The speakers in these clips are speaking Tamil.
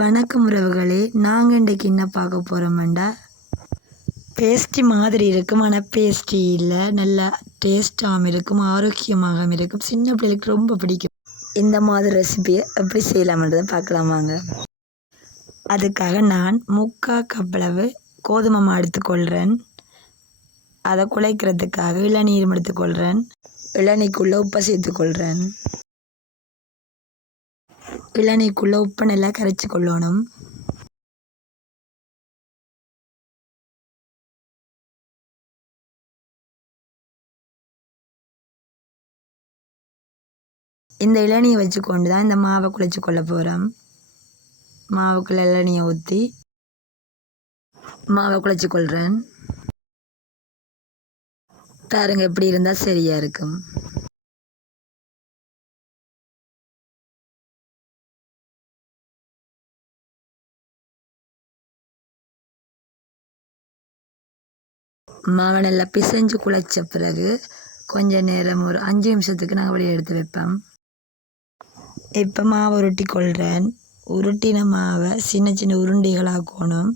வணக்கம் உறவுகளே, நாங்கள் இன்றைக்கு என்ன பார்க்க போகிறோம்டா, பேஸ்ட்ரி மாதிரி இருக்கும். ஆனால் பேஸ்ட்ரி இல்லை, நல்லா டேஸ்ட்டாகவும் இருக்கும், ஆரோக்கியமாகவும் இருக்கும். சின்ன பிள்ளைகளுக்கு ரொம்ப பிடிக்கும். இந்த மாதிரி ரெசிபியை எப்படி செய்யலாம்ன்றதை பார்க்கலாம் வாங்க. அதுக்காக நான் 3/4 கப் அளவு கோதுமை மாவு எடுத்துக்கொள்கிறேன். அதை குழைக்கிறதுக்காக இளநீரும் எடுத்துக்கொள்கிறேன். இளநீக்குள்ளே உப்பை சேர்த்துக்கொள்கிறேன். இளநீக்குள்ளே உப்பை நல்லா கரைச்சி கொள்ளணும். இந்த இளநியை வச்சு கொண்டு தான் இந்த மாவை குழைச்சி கொள்ள போகிறோம். மாவுக்குள்ள இளநியை ஊற்றி மாவை குழைச்சி கொள்கிறேன். பாருங்க, எப்படி இருந்தால் சரியாக இருக்கும். மாவை நல்லா பிசைஞ்சு குழைச்ச பிறகு கொஞ்ச நேரம் ஒரு 5 நிமிஷத்துக்கு நாங்கள் வெளியே எடுத்து வைப்போம். இப்போ மாவை உருட்டி கொள்கிறேன். உருட்டின மாவை சின்ன சின்ன உருண்டைகளாக்கணும்.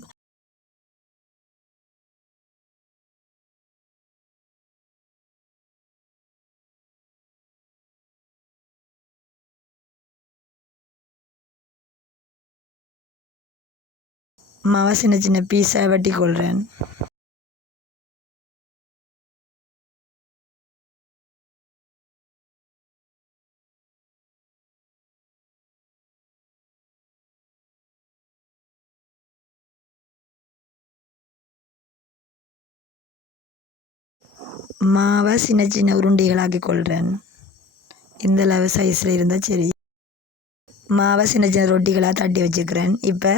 மாவை சின்ன சின்ன பீஸாக வெட்டி கொள்கிறேன். மாவை சின்ன சின்ன உருண்டைகளாக்கி கொள்கிறேன். இந்த அளவு சைஸில் இருந்தால் சரி. மாவை சின்ன சின்ன ரொட்டிகளாக தட்டி வச்சுக்கிறேன். இப்போ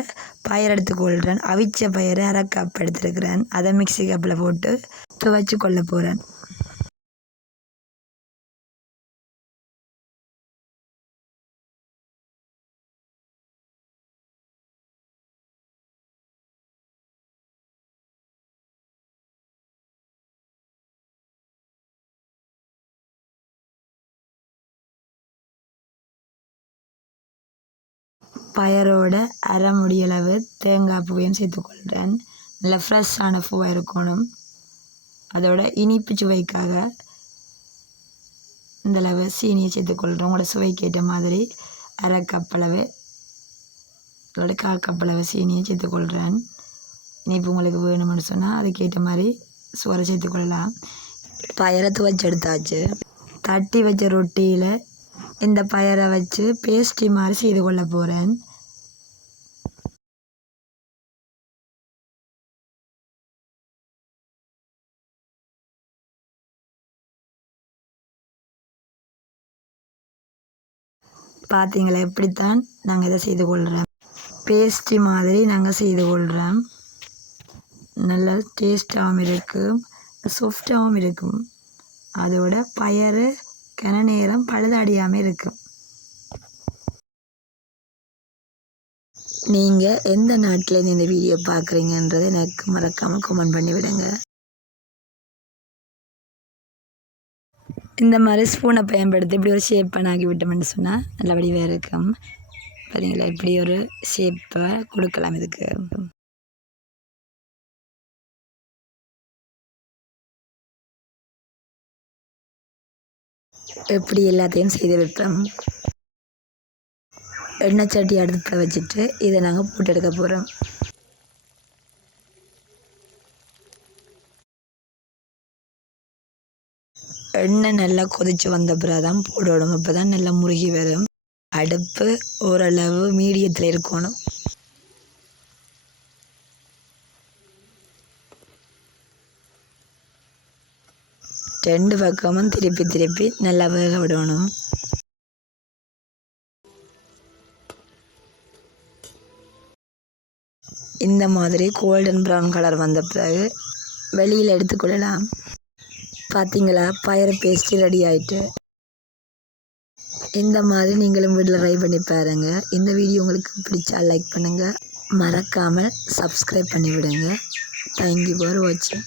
பயர் எடுத்துக்கொள்கிறேன். அவிச்ச பயரை 1/2 கப் எடுத்துருக்கிறேன். அதை மிக்ஸி கப்பில் போட்டு துவைச்சி கொள்ள போகிறேன். பயரோட 1/2 முடியளவு தேங்காய் பூவையும் சேர்த்துக்கொள்கிறேன். நல்ல ஃப்ரெஷ்ஷான பூவாக இருக்கணும். அதோட இனிப்பு சுவைக்காக இந்த அளவு சீனியை சேர்த்துக்கொள்கிறேன். உங்களோட சுவைக்கு ஏற்ற மாதிரி 1/2 கப் அளவு, அதோட 1/4 கப் அளவு சீனியை சேர்த்துக்கொள்கிறேன். இனிப்பு உங்களுக்கு வேணும்னு சொன்னால் அதுக்கேற்ற மாதிரி சுவரை சேர்த்துக்கொள்ளலாம். பயரை துவைச்சி எடுத்தாச்சு. தட்டி வச்ச ரொட்டியில் இந்த பயரை வச்சு பேஸ்ட்ரி மாதிரி செய்து கொள்ள போகிறேன். பார்த்தீங்களா, எப்படித்தான் நாங்கள் இதை செய்து கொள்கிறோம். பேஸ்ட்ரி மாதிரி நாங்கள் செய்து கொள்கிறோம். நல்ல டேஸ்ட்டாகவும் இருக்கும், சாஃப்டாகவும் இருக்கும். அதோட பயறு கன நேரம் பழுதடையாமல் இருக்கும். நீங்கள் எந்த நாட்டில் இந்த வீடியோ பார்க்குறீங்கன்றதை எனக்கு மறக்காமல் கமெண்ட் பண்ணி விடுங்க. இந்த மாதிரி ஸ்பூனை பயன்படுத்தி இப்படி ஒரு ஷேப் பண்ணாக்கி விட்டோம்னு சொன்னால் நல்லபடியாக இருக்கும். பார்த்தீங்களா, இப்படி ஒரு ஷேப்பை கொடுக்கலாம் இதுக்கு. எப்படி எல்லாத்தையும் செய்து வைப்போம். எண்ணெய் சட்டி அடுப்பில் வச்சுட்டு இதை நாங்கள் போட்டு எடுக்க போகிறோம். எண்ணெய் நல்லா கொதித்து வந்த பிறகு தான் போடணும். அப்போ தான் நல்லா முருகி வரும். அடுப்பு ஓரளவு மீடியத்தில் இருக்கணும். ரெண்டு பக்கமும் திருப்பி திருப்பி நல்லா வேக விடணும். இந்த மாதிரி கோல்டன் ப்ரௌன் கலர் வந்த பிறகு வெளியில் எடுத்துக்கொள்ளலாம். பார்த்தீங்களா, பயறு பேஸ்ட்ரி ரெடி ஆகிட்டு. இந்த மாதிரி நீங்களும் வீட்டில் ட்ரை பண்ணி பாருங்கள். இந்த வீடியோ உங்களுக்கு பிடிச்சா லைக் பண்ணுங்கள், மறக்காமல் சப்ஸ்கிரைப் பண்ணி விடுங்க. தேங்க்யூ ஃபார் வாட்சிங்.